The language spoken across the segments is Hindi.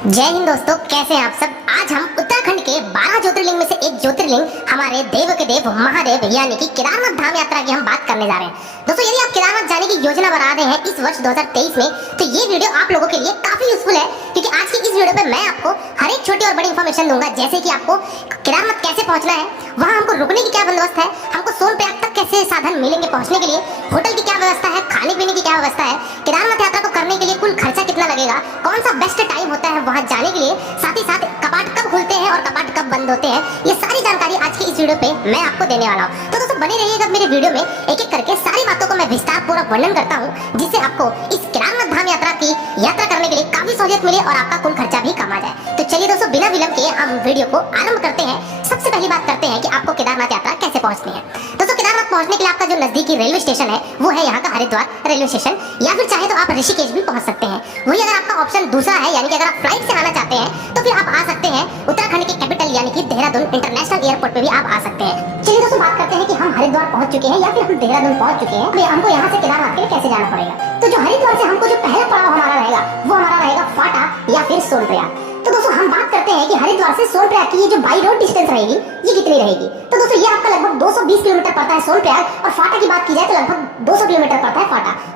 जय हिंद दोस्तों, कैसे हैं आप सब। आज हम उत्तराखंड के 12 ज्योतिर्लिंग में से एक ज्योतिर्लिंग हमारे देव के देव महादेव यानी कि केदारनाथ धाम यात्रा की हम बात करने जा रहे हैं। दोस्तों, यदि आप केदारनाथ जाने की योजना बना रहे हैं इस वर्ष 2023 में, तो ये वीडियो आप लोगों के लिए काफी यूजफुल है, क्योंकि आज की इस वीडियो पे मैं आपको हर एक छोटी और बड़ी इन्फॉर्मेशन दूंगा। जैसे कि आपको केदारनाथ कैसे पहुंचना है, वहाँ हमको रुकने की क्या बंदोबस्त है, हमको सोनप्रयाग तक कैसे साधन मिलेंगे पहुंचने के लिए, होटल की क्या व्यवस्था है, खाने पीने की क्या व्यवस्था है, केदारनाथ यात्रा को करने के लिए कुल खर्चा कितना लगेगा, कौन सा बेस्ट टाइम होता है वहाँ जाने के लिए, साथ ही साथ कपाट कब खुलते हैं और कपाट कब बंद होते हैं, ये सारी जानकारी आज की इस वीडियो पे मैं आपको देने वाला हूँ। तो दोस्तों बने रहिएगा मेरे वीडियो में, एक एक करके सारी बातों को मैं विस्तार पूर्वक वर्णन करता हूँ, जिससे आपको इस केदारनाथ धाम यात्रा की यात्रा करने के लिए काफी सहूलियत मिले और आपका कुल खर्चा भी कम आ जाए। तो चलिए दोस्तों, बिना विलंब के हम वीडियो को आरंभ करते हैं। सबसे पहली बात करते हैं कि आपको केदारनाथ यात्रा कैसे पहुंचनी है। दोस्तों, केदारनाथ पहुंचने के लिए आपका जो नजदीकी रेलवे स्टेशन है वो है यहाँ का हरिद्वार रेलवे स्टेशन, या फिर चाहे तो आप ऋषिकेश भी पहुंच सकते हैं। वही अगर आपका ऑप्शन दूसरा है, यानी कि अगर आप फ्लाइट से आना चाहते हैं तो फिर आप आ सकते हैं उत्तराखंड के कैपिटल यानी कि देहरादून इंटरनेशनल एयरपोर्ट पे भी आप आ सकते हैं। चलिए दोस्तों, बात करते हैं कि हम हरिद्वार पहुंच चुके हैं या फिर हम देहरादून पहुंच चुके हैं, हमको यहाँ से केदारनाथ के लिए कैसे जाना पड़ेगा। तो जो हरिद्वार से हमको जो पहला पड़ाव हमारा रहेगा वो हमारा रहेगा फाटा या फिर सोनप्रयाग। तो दोस्तों हम बात करते हैं कि हरिद्वार से सोनप्रयाग की ये जो बाई रोड डिस्टेंस रहेगी ये कितनी रहेगी। तो दोस्तों ये आपका लगभग 220 किलोमीटर पड़ता है सोनप्रयाग, और फाटा की बात की जाए तो लगभग 200 किलोमीटर पड़ता है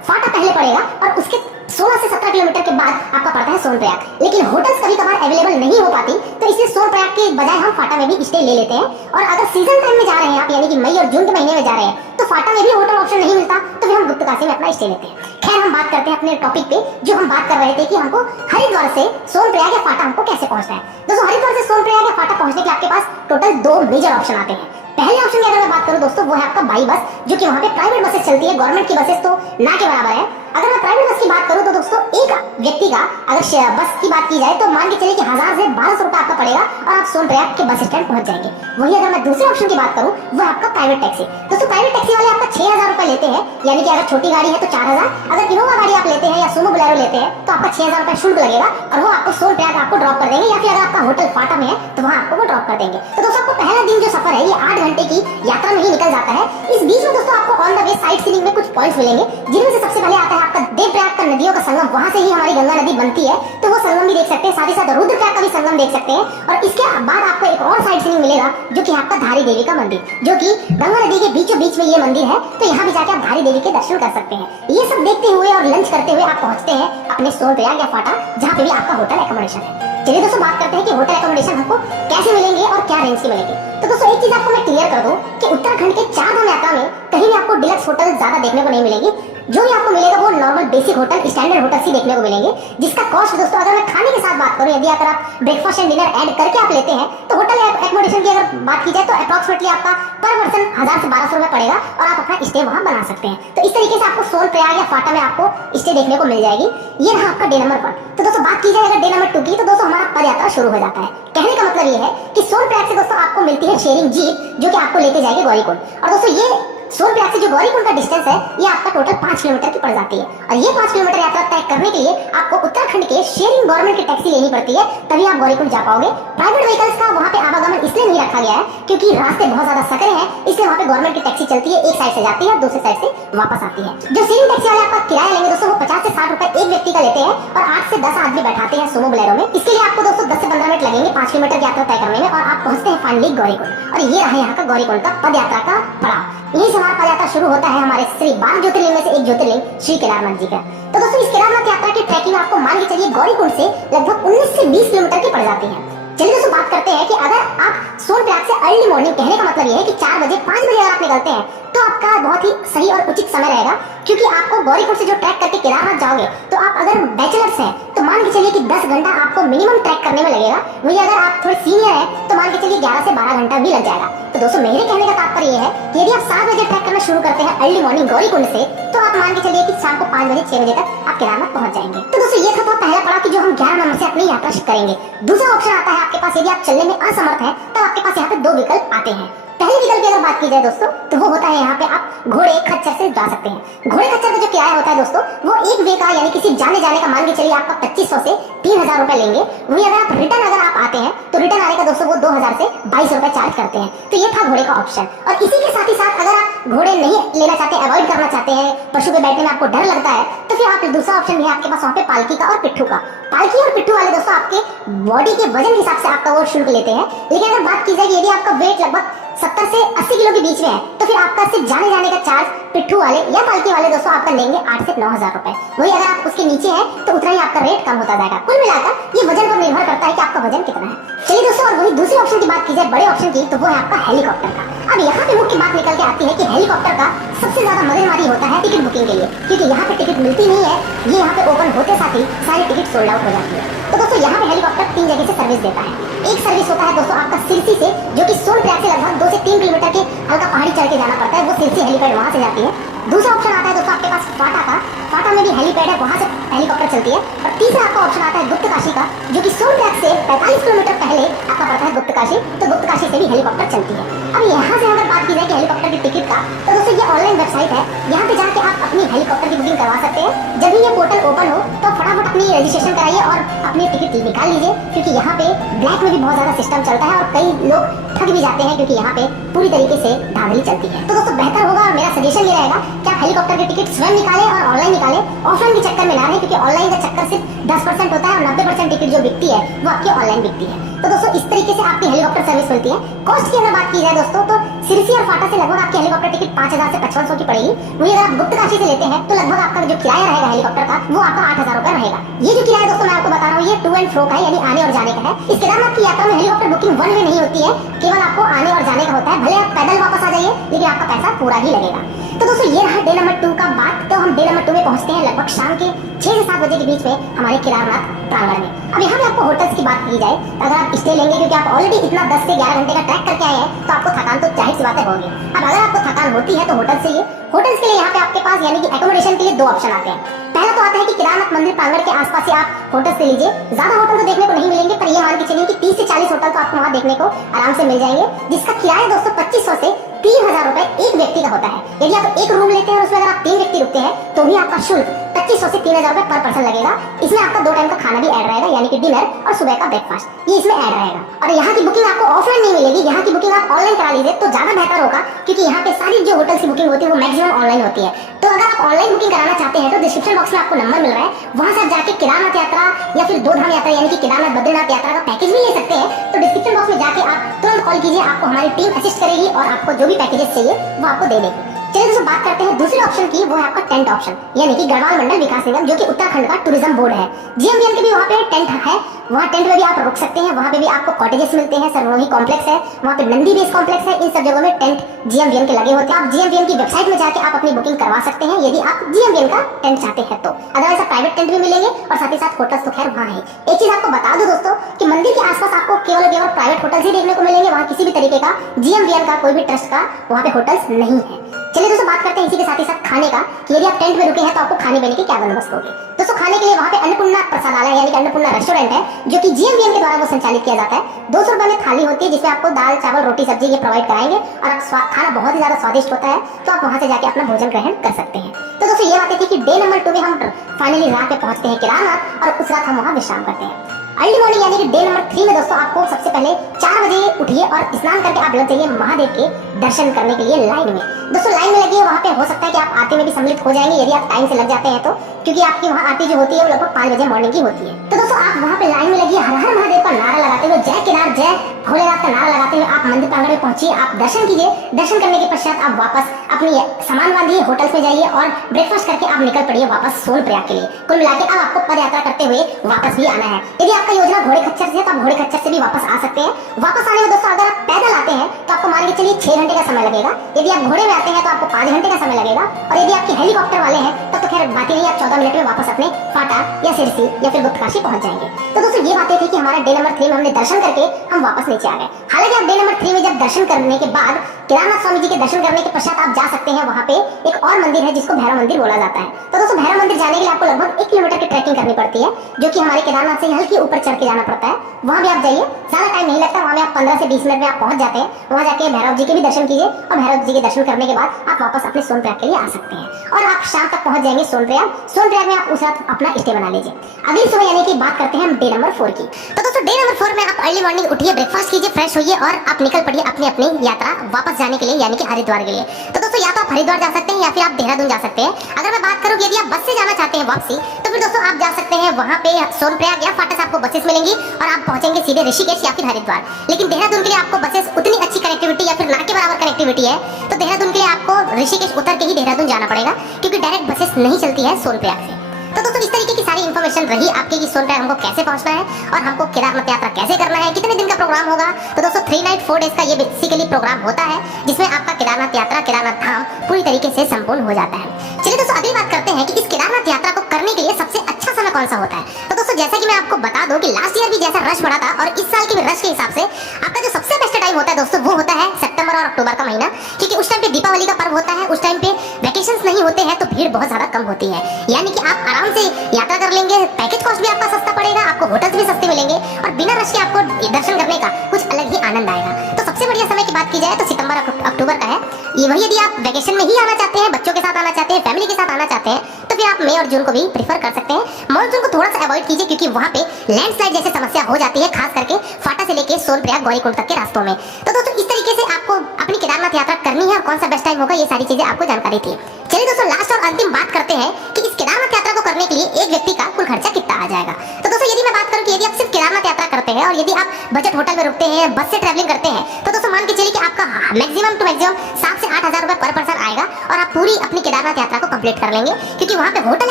फाटा पहले पड़ेगा, और उसके 16 से 17 किलोमीटर के बाद आपका पड़ता है सोनप्रयाग। लेकिन होटल्स कभी कभार अवेलेबल नहीं हो पाती, तो इसलिए सोनप्रयाग के बजाय हम फाटा में भी स्टे ले लेते हैं। और अगर सीजन टाइम में जा रहे हैं आप, यानी कि मई और जून के महीने में जा रहे हैं, तो फाटा में भी होटल ऑप्शन नहीं मिलता, तो फिर हम गुप्तकाशी में अपना स्टे लेते हैं। खैर, हम बात करते हैं अपने टॉपिक पे, जो हम बात कर रहे थे कि हमको हरिद्वार से सोनप्रयाग या फाटा हमको कैसे पहुंचना है। दोस्तों हरिद्वार से सोनप्रयाग या फाटा पहुंचने के लिए आपके पास टोटल 2 मेजर ऑप्शन आते हैं। पहले ऑप्शन की अगर मैं बात करूं दोस्तों, वो है आपका बाई बस, जो कि वहाँ पे प्राइवेट बसेस चलती है, गवर्नमेंट की बसेस तो ना के बराबर है। अगर मैं प्राइवेट बस की बात करूं तो दोस्तों एक व्यक्ति का अगर बस की बात की जाए तो मान के चलिए कि 1000 से 1200 रुपए आपका पड़ेगा और आप सोनप्रयाग के बस स्टैंड पहुंच जाएंगे। वही अगर मैं दूसरे ऑप्शन की बात करूं, वो आपका प्राइवेट टैक्सी। दोस्तों प्राइवेट टैक्सी वाले आपका 6000 रुपए लेते हैं, यानी कि अगर छोटी गाड़ी है तो 4000, अगर इनोवा गाड़ी आप लेते हैं या सुमो बोलेरो लेते हैं तो आपका 6000 रुपए शुल्क लगेगा, और वो आपको सोनप्रयाग आपको ड्रॉप कर देंगे, या फिर अगर आपका होटल फाटा में है तो वहाँ आपको वो ड्रॉप कर देंगे। तो दोस्तों आपको पहला दिन जो सफर है ये 8 घंटे की यात्रा में ही निकल जाता है। इस बीच में दोस्तों आपको on the way sight seeing में कुछ पॉइंट्स मिलेंगे, जिनमें से सबसे पहले आता है आपका देवप्रयाग का नदियों का संगम। वहां से ही हमारी गंगा नदी बनती है, तो वो संगम भी देख सकते हैं, साथ ही साथ रुद्रप्रयाग का भी संगम देख सकते हैं। और इसके बाद आपको एक और साइट सीइंग मिलेगा, जो कि आपका धारी देवी का मंदिर, जो कि गंगा नदी के बीचों बीच में ये मंदिर है, तो यहाँ भी जाके आप धारी देवी के दर्शन कर सकते हैं। ये सब देखते हुए और लंच करते हुए आप पहुंचते हैं अपने सोनप्रयाग या फाटा, जहाँ पे भी आपका होटल एकोमोडेशन है। चलिए दोस्तों बात करते हैं कि होटल एकोमोडेशन हमको कैसे मिलेंगे और क्या रेंज के मिलेंगे। तो दोस्तों एक चीज आपको मैं क्लियर कर दूं कि उत्तराखंड के 4 धाम यात्रा में कहीं भी आपको डिलक्स होटल ज्यादा देखने को नहीं मिलेंगे। जो भी आपको मिलेगा वो normal basic hotel, standard hotel ही देखने को मिलेंगे, जिसका कॉस्ट दोस्तों अगर मैं खाने के साथ बात करूं, यदि अगर आप ब्रेकफास्ट एंड डिनर ऐड करके आप लेते हैं तो होटल एकोमोडेशन की अगर बात की जाए तो अप्रॉक्सिमेटली आपका पर पर्सन 1000 से 1200 रुपए पड़ेगा, और आप अपना स्टे वहां बना सकते हैं। तो इस तरीके से आपको सोनप्रयाग या फाटा में आपको स्टे देखने को मिल जाएगी। ये रहा आपका डे नंबर 1। तो दोस्तों बात की जाए अगर डे नंबर 2 की, तो दोस्तों हमारा पद यात्रा शुरू हो जाता है। कहने का मतलब ये है कि सोनप्रयाग से दोस्तों आपको मिलती है शेयरिंग जीप, जो कि आपको लेके जाएगी गौरीकुंड। और दोस्तों ये सोनप्रयाग से जो गौरीकुंड का डिस्टेंस है ये आपका टोटल 5 किलोमीटर की पड़ जाती है, और ये 5 किलोमीटर यात्रा तय करने के लिए आपको उत्तराखंड के शेयरिंग गवर्नमेंट की टैक्सी लेनी पड़ती है, तभी आप गौरीकुंड जा पाओगे। प्राइवेट व्हीकल्स का वहाँ पे आवागमन इसलिए नहीं रखा गया है क्योंकि रास्ते बहुत ज्यादा सकरे हैं, इसलिए वहाँ पे गवर्नमेंट की टैक्सी चलती है, एक साइड से जाती है दूसरी साइड से वापस आती है। जो शेयरिंग टैक्सी वाले आपका किराया लेंगे दोस्तों वो 50 से 60 रुपए एक व्यक्ति का लेते हैं, और 8 से 10 आदमी बैठाते हैं सुमो बोलेरो में। इसके लिए आपको दोस्तों 10 से 15 मिनट लगेंगे 5 किलोमीटर की यात्रा तय करने में, और आप पहुंचते हैं फाइनली गौरीकुंड। और ये रहा यहाँ का गौरीकुंड का पद यात्रा का पड़ाव। यही से हमारा पद यात्रा शुरू होता है हमारे श्री 12 ज्योतिर्लिंग में से एक ज्योतिर्लिंग श्री केदारनाथ जी का। तो दोस्तों इस केदारनाथ यात्रा की ट्रैकिंग आपको मान के चलिए गौरीकुंड से लगभग 19 से 20 किलोमीटर की पड़ जाती है। चलिए दोस्तों बात करते हैं कि अगर आप सोनप्रयाग से अर्ली मॉर्निंग, कहने का मतलब ये है कि 4 बजे 5 बजे अगर आप निकलते हैं तो आपका बहुत ही सही और उचित समय रहेगा, क्योंकि आपको गौरीकुंड से जो ट्रैक करके केदारनाथ जाओगे तो आप अगर बैचलर्स हैं तो मान के चलिए कि 10 घंटा आपको मिनिमम ट्रैक करने में लगेगा। वही अगर आप थोड़े सीनियर हैं तो मान के चलिए 11 से 12 घंटा भी लग जाएगा। तो दोस्तों मेरे कहने का तात्पर्य ये है कि यदि आप 7 बजे ट्रैक करना शुरू करते हैं अर्ली मॉर्निंग गौरीकुंड से, तो आप मान के चलिए कि शाम को 5 बजे 6 बजे तक आप केदारनाथ पहुंच जाएंगे। तो दोस्तों ये था पहला पड़ाव कि जो हम 11 नंबर से अपनी यात्रा करेंगे। दूसरा ऑप्शन आता है आपके पास, यदि आप चलने में असमर्थ हैं तो आपके पास यहाँ पे 2 विकल्प आते हैं। पहले विकल्प की अगर बात की जाए दोस्तों तो वो होता है यहाँ पे आप घोड़े खच्चर से जा सकते हैं। घोड़े खच्चर का जो किराया होता है दोस्तों वो एक वे का, यानी किसी जाने का मान के चलिए आपका 2500 से 3000 3000 रुपए लेंगे। वही अगर आप रिटर्न आते हैं तो रिटर्न आने का दोस्तों वो 2000 से 2200 रुपए चार्ज करते हैं। तो ये था घोड़े का ऑप्शन। और इसी के साथ ही साथ अगर आप घोड़े नहीं लेना चाहते, अवॉइड करना चाहते हैं, पशु पे बैठने में आपको डर लगता है, तो फिर आप दूसरा ऑप्शन भी है आपके पास वहाँ पे पालकी का और पिट्ठू का। पालकी और पिट्ठू वाले दोस्तों आपके बॉडी के वजन के हिसाब से आपका वो शुल्क लेते हैं। लेकिन अगर बात की जाए कि यदि आपका वेट लगभग 70 से 80 किलो के बीच में है तो फिर आपका सिर्फ जाने का चार्ज पिट्ठू वाले या पालकी वाले दोस्तों आपका लेंगे 8 से 9000 रुपए। वही अगर आप उसके नीचे हैं तो उतना ही आपका रेट कम होता जाएगा। कुल मिलाकर ये वजन पर निर्भर करता है कि आपका वजन कितना है। चलिए दोस्तों, और वही दूसरे ऑप्शन की बात की जाए, बड़े ऑप्शन की, तो वो है आपका हेलीकॉप्टर का। अब यहाँ पे मुख्य बात निकल के आती है कि हेलीकॉप्टर का सबसे ज्यादा मजेदारी होता है टिकट बुकिंग के लिए, क्योंकि यहाँ पे टिकट मिलती नहीं है। ये यहाँ पे ओपन होते साथ ही सारी टिकट सोल्ड आउट हो जाती है। तो दोस्तों यहाँ पे हेलीकॉप्टर 3 जगह से सर्विस देता है। एक सर्विस होता है दोस्तों आपका सिरसी से, जो कि सोनप्रयाग से लगभग 2 से 3 किलोमीटर के हल्का पहाड़ी चढ़ के जाना पड़ता है, वो सिरसी हेलीपैड वहाँ से जाती है। दूसरा ऑप्शन आता है दोस्तों आपके पास फाटा का। फाटा में भी हेलीपैड है, वहाँ से हेलीकॉप्टर चलती है। और तीसरा आपका ऑप्शन आता है गुप्तकाशी का, जो कि सोनप्रयाग से 45 किलोमीटर पहले आपका पड़ता है गुप्तकाशी। तो गुप्तकाशी से भी हेलीकॉप्टर चलती है। अब यहाँ से अगर बात की जाए कि हेलीकॉप्टर की टिकट का, तो दोस्तों ये ऑनलाइन वेबसाइट है। यहाँ पे जाके आप अपनी हेलीकॉप्टर की बुकिंग करवा सकते हैं। जब भी ये पोर्टल ओपन हो तो फटाफट अपनी रजिस्ट्रेशन कराइए और अपनी टिकट निकाल लीजिए, क्योंकि यहाँ पे ब्लैक में भी बहुत ज्यादा सिस्टम चलता है और कई लोग ठग भी जाते हैं, क्योंकि यहाँ पे पूरी तरीके से धांधली चलती है। तो दोस्तों बेहतर होगा, मेरा सजेशन ये रहेगा कि आप हेलीकॉप्टर की टिकट स्वयं निकालें और ऑनलाइन निकालें। ऑफलाइन के चक्कर में ना रहें, क्योंकि ऑनलाइन का चक्कर सिर्फ 10% होता है और 90% टिकट जो बिकती है वो आपकी ऑनलाइन बिकती है। तो दोस्तों इस तरीके से आपकी हेलीकॉप्टर सर्विस मिलती है। कॉस्ट की अगर बात की जाए दोस्तों, तो सिरसी और फाटा से लगभग आपकी हेलीकॉप्टर टिकट 5000 से 5500 की पड़ेगी। वही अगर आप गुप्तकाशी से लेते हैं तो लगभग आपका जो किराया रहेगा हेलीकॉप्टर का वो आपका 8000 रुपए रहेगा। ये जो किराया दोस्तों मैं आपको बता रहा हूँ, ये टू एंड फ्रो का है, यानी आने और जाने का है। इस केदारनाथ की यात्रा में हेलीकॉप्टर बुकिंग वन वे नहीं होती है, केवल आपको आने और जाने का होता है। भले आप पैदल वापस आ जाइए, लेकिन आपका पैसा पूरा ही लगेगा। तो दोस्तों ये रहा डे नंबर 2 का बात। तो हम डे नंबर 2 में पहुंचते हैं लगभग शाम के 6 से 7 बजे के बीच में हमारे केदारनाथ प्रांगण में। अब यहाँ पे आपको होटल्स की बात की जाए, तो अगर आप स्टे लेंगे, क्योंकि आप ऑलरेडी इतना 10 से 11 घंटे का ट्रैक करके आए हैं, तो आपको थकान तो जाहिर सी बातें होगी। अब अगर आपको थकान होती है तो होटल से लिए। होटल्स के लिए यहाँ पे आपके पास यानी कि एकोमोडेशन के लिए 2 ऑप्शन आते हैं। पहला तो आता है कि केदारनाथ मंदिर प्रांगण के आसपास ही आप होटल से लीजिए। ज्यादा होटल तो देखने को नहीं मिलेंगे, पर ये मान के चलिए कि 30 से 40 होटल तो आपको वहाँ देखने को आराम से मिल जाएंगे, जिसका किराया दोस्तों 2500 से 3000 रुपए एक व्यक्ति का होता है। यदि आप एक रूम लेते हैं और उसमें अगर आप 3 व्यक्ति रुकते हैं तो भी आपका शुल्क 2500 से 3000 रुपए पर पर्सन लगेगा। इसमें आपका 2 टाइम का खाना भी ऐड रहेगा, यानी कि डिनर और सुबह का ब्रेकफास्ट, ये इसमें ऐड रहेगा। और यहाँ की बुकिंग आपको ऑफलाइन नहीं मिलेगी, यहाँ की बुकिंग आप ऑनलाइन करा लीजिए तो ज्यादा बेहतर होगा, क्योंकि यहाँ पे सारी जो होटल की बुकिंग होती है वो मैक्सिमम ऑनलाइन होती है। तो अगर आप ऑनलाइन बुकिंग कराना चाहते हैं तो डिस्क्रिप्शन बॉक्स में आपको नंबर मिल रहा है, वहां से आप जाके केदारनाथ यात्रा या फिर 2 धाम यात्रा यानी कि केदारनाथ बद्रीनाथ यात्रा का पैकेज भी ले सकते हैं। तो डिस्क्रिप्शन बॉक्स में जाके आप तुरंत कॉल कीजिए, आपको हमारी टीम असिस्ट करेगी और आपको जो भी पैकेजेस चाहिए वो आपको दे देगी। चलिए दोस्तों बात करते हैं दूसरे ऑप्शन की, वो है आपका टेंट ऑप्शन, यानी कि गढ़वाल मंडल विकास निगम, जो कि उत्तराखंड का टूरिज्म बोर्ड है। जीएमवीएन के भी वहाँ पे टेंट है, वहाँ टेंट में भी आप रुक सकते हैं। वहाँ पे भी आपको कॉटेजेस मिलते हैं, सर्वोही कॉम्प्लेक्स है, वहाँ पे नंदी बेस कॉम्प्लेक्स है। इन सब जगहों में टेंट जीएमवीएन के लगे होते हैं। आप जीएमवीएन की वेबसाइट में जाके आप अपनी बुकिंग करवा सकते हैं, यदि आप जीएमवीएन का टेंट चाहते हैं तो। अदरवाइज आप प्राइवेट टेंट भी मिलेंगे और साथ ही साथ होटल्स तो खैर वहाँ है। एक चीज आपको बता दूं दोस्तों कि मंदिर के आसपास आपको केवल प्राइवेट होटल्स ही देखने को मिलेंगे, वहाँ किसी भी तरीके का जीएमवीएन का कोई भी ट्रस्ट का वहाँ पे होटल्स नहीं है। चलिए दोस्तों बात करते हैं इसी के साथ ही साथ खाने का, कि यदि आप टेंट में रुके हैं तो आपको खाने पीने के क्या बंदोबस्त होंगे। दोस्तों खाने के लिए वहाँ पे अन्नपूर्णा प्रसादालय यानी कि अन्नपूर्णा रेस्टोरेंट है, जो कि जीएमवीएन के द्वारा वो संचालित किया जाता है। 200 रुपए में थाली होती है, जिसमें आपको दाल चावल रोटी सब्जी ये प्रोवाइड कराएंगे और आप खाना बहुत ही ज्यादा स्वादिष्ट होता है, तो आप वहाँ से जाके अपना भोजन ग्रहण कर सकते हैं। तो दोस्तों ये बातें थी कि डे नंबर 2 में हम फाइनली रात पे पहुंचते हैं केदारनाथ और उस रात हम वहाँ विश्राम करते हैं। अर्ली मॉर्निंग यानी कि डे नंबर 3 में दोस्तों आपको सबसे पहले 4 बजे उठिए और स्नान करके आप लग जाइए महादेव के दर्शन करने के लिए लाइन में। दोस्तों लाइन में लगिए, वहाँ पे हो सकता है कि आप आरती में भी सम्मिलित हो जाएंगे यदि आप टाइम से लग जाते हैं तो, क्योंकि आपकी वहाँ आरती जो होती है वो लगभग 5 बजे मॉर्निंग की होती है। तो दोस्तों आप वहाँ पे लाइन में लगिए, हर हर महादेव का नारा लगाते हुए, जय केदार जय भोलेनाथ का नारा लगाते हुए आप मंदिर प्रांगण में पहुंचिए। आप दर्शन कीजिए, दर्शन करने के पश्चात आप वापस अपनी सामान बांधिए, होटल्स में जाइए और ब्रेकफास्ट करके आप निकल पड़िए वापस सोनप्रयाग के लिए। कुल मिला के अब आपको पद यात्रा करते हुए वापस भी आना है। यदि आपका योजना घोड़े खच्चर से है तो आप घोड़े खच्चर से भी वापस आ सकते हैं। वापस आने में दोस्तों अगर आप पैदल आते हैं तो आपको मान के चलिए 6 घंटे का समय लगेगा। यदि आप घोड़े में आते हैं तो आपको 5 घंटे का समय लगेगा, और यदि आपके हेलीकॉप्टर वाले हैं तब तो खैर बात ही नहीं, आप 14 मिनट में वापस अपने फाटा या सिरसी या फिर गुप्तकाशी पहुंच जाएंगे। तो दोस्तों ये बातें थी कि हमारा डे नंबर 3 में हमने दर्शन करके हम वापस नीचे आ गए। हालांकि आप डे नंबर 3 में जब दर्शन करने के बाद केदारनाथ स्वामी जी के दर्शन करने के पश्चात आप जा सकते हैं, वहाँ पे एक और मंदिर है जिसको भैरव मंदिर बोला जाता है। तो दोस्तों भैरव मंदिर जाने के लिए आपको लगभग 1 किलोमीटर की ट्रैकिंग करनी पड़ती है, जो कि हमारे केदारनाथ से हल्की ऊपर चढ़ के जाना पड़ता है। वहाँ भी आप जाइए, ज्यादा टाइम नहीं लगता, वहाँ में आप 15 से 20 मिनट में आप पहुंच जाते हैं। वहाँ जाके भैरव जी के भी दर्शन कीजिए और भैरव जी के दर्शन करने के बाद आप वापस अपने सोनप्रयाग के लिए आ सकते हैं और आप शाम तक पहुंच जाएंगे सोनप्रयाग। सोनप्रयाग में आप उस रात अपना स्टे बना लीजिए। अगली सुबह यानी कि बात करते हैं हम डे नंबर 4 की। तो दोस्तों डे नंबर 4 में आप अर्ली मॉर्निंग उठिए, ब्रेकफास्ट कीजिए, फ्रेश होइए और आप निकल पड़िए अपनी अपनी यात्रा वापस जाने के लिए, यानी कि हरिद्वार के लिए। तो दोस्तों या तो आप हरिद्वार जा सकते हैं या फिर आप देहरादून जा सकते हैं। अगर मैं बात करूँ यदि आप बस से जाना चाहते हैं वापसी, तो फिर दोस्तों आप जा सकते हैं वहाँ पे सोनप्रयाग या फाटा से आपको बसेस मिलेंगी और आप पहुंचेंगे सीधे ऋषिकेश या फिर हरिद्वार। लेकिन देहरादून के लिए आपको बसेस उतनी अच्छी कनेक्टिविटी या फिर ना के बराबर कनेक्टिविटी है, तो देहरादून के लिए आपको ऋषिकेश उतर के ही देहरादून जाना पड़ेगा, क्योंकि डायरेक्ट बसेस नहीं चलती है सोनप्रयाग से। तो दोस्तों इस तरीके की सारी इन्फॉर्मेशन रही आपके कि सोनप्रयाग हमको कैसे पहुंचना है और हमको केदारनाथ यात्रा कैसे करना है, कितने दिन का प्रोग्राम होगा। तो दोस्तों 3 नाइट 4 डेज का ये बेसिकली प्रोग्राम होता है, जिसमें आपका केदारनाथ यात्रा, केदारनाथ धाम पूरी तरीके से संपूर्ण हो जाता है। चलिए दोस्तों अगली बात करते हैं कि इस केदारनाथ यात्रा को करने के लिए सबसे अच्छा समय कौन सा होता है। तो दोस्तों जैसा कि मैं आपको बता दूं कि लास्ट ईयर भी जैसा रश बढ़ा था और इस साल के भी रश के हिसाब से आपका जो सबसे बेस्ट टाइम होता है दोस्तों वो होता है सितंबर और अक्टूबर का महीना, क्योंकि उस टाइम पे दीपावली का पर्व होता है, उस टाइम पे वैकेशंस नहीं होते हैं, तो भीड़ बहुत ज्यादा कम होती है। यानी कि आप आराम से यात्रा कर लेंगे, पैकेज कॉस्ट भी आपका सस्ता पड़ेगा, आपको होटल्स भी सस्ते मिलेंगे और बिना रश के आपको दर्शन करने का कुछ अलग ही आनंद आएगा। तो सबसे बढ़िया समय की बात की जाए तो सितंबर अक्टूबर का है। ये वही यदि आप वैकेशन में ही आना चाहते हैं, बच्चों के साथ आना चाहते हैं, फैमिली के साथ आना चाहते हैं, तो फिर आप मई और जून को भी प्रीफर कर सकते हैं। मॉनसून को थोड़ा सा अवॉइड कीजिए, क्योंकि वहाँ पे लैंडस्लाइड जैसे समस्या हो जाती है, खास करके फाटा से लेके सोनप्रयाग गौरीकुंड तक के रास्तों में। तो दोस्तों इस तरीके से आपको अपनी केदारनाथ यात्रा करनी है और कौन सा बेस्ट टाइम होगा, ये सारी चीजें आपको जानकारी थी। चलिए दोस्तों लास्ट और अंतिम बात करते हैं कि इस केदारनाथ यात्रा को करने के लिए एक व्यक्ति का कुल खर्चा कितना आ जाएगा। तो दोस्तों यदि मैं बात करूं कि यदि आप सिर्फ केदारनाथ यात्रा करते हैं और यदि आप बजट होटल में रुकते हैं, बस से ट्रैवलिंग करते हैं, तो दोस्तों मान के चलिए कि आपका मैक्सिमम टू मैक्सिमम 7 से 8 हजार रुपए पर पर्सन आएगा और आप पूरी अपनी केदारनाथ यात्रा को कंप्लीट कर लेंगे, क्योंकि वहाँ पे होटल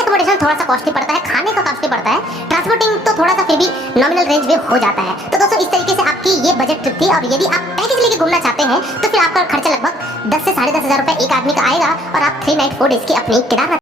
एकोमोडेशन थोड़ा सा कॉस्टली पड़ता है, खाने का कॉस्टली पड़ता है, ट्रांसपोर्टिंग तो थोड़ा सा फिर भी नॉमिनल रेंज में हो जाता है। तो दोस्तों इस तरीके से आपकी ये बजट ट्रिप थी, और यदि आप पैकेज लेके घूमना चाहते हैं तो फिर आपका खर्चा लगभग 10 से 10.5 हजार रुपए एक आदमी का आएगा और आप 3 नाइट 4 डेज की अपनी केदारनाथ